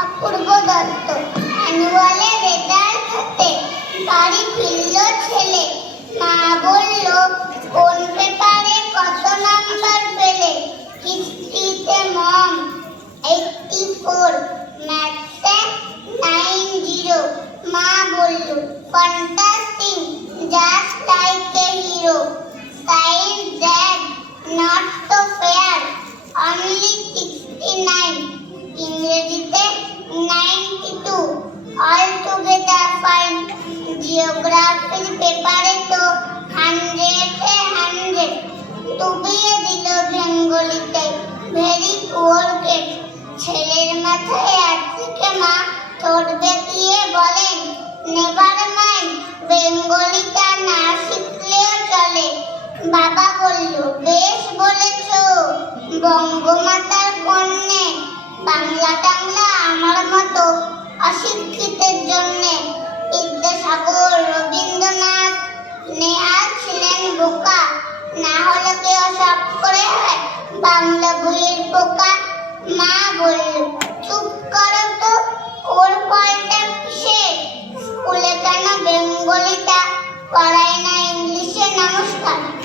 অপূর্ব Dutta. অ্যানুয়ালে result হাতে বাড়ি ফিরল ছেলে, মা বলল কোন পেপারে কত নাম্বার পেলে। হিস্ট্রিতে মম 84, ম্যাথসে 90। মা বলল fantastic, just like a hero. Science dad, not so fair, only 69। ইংরেজিতে 92, অল টুগেদার ফাইন। জিওগ্রাফির পেপারে তো 100-এ 100, ডুবিয়ে দিল বেঙ্গলিতে, ভেরি পুয়ার কেট। ছেলের মাথায় হাত থেকে মা ঠোঁট বেঁকিয়ে বলেন, নেভার মাইন্ড, বেঙ্গলিটা না শিখলেও চলে। বাবা বলল, বেশ বলেছ, বঙ্গমাতার কন্যে। বাংলা টাংলা আমার মতো অশিক্ষিতের জন্যে। বিদ্যাসাগর, রবীন্দ্রনাথ, নেহাত ছিলেন বোকা, না হলে কেউ শখ করে হয় বাংলা বইয়ের পোকা। মা বলল,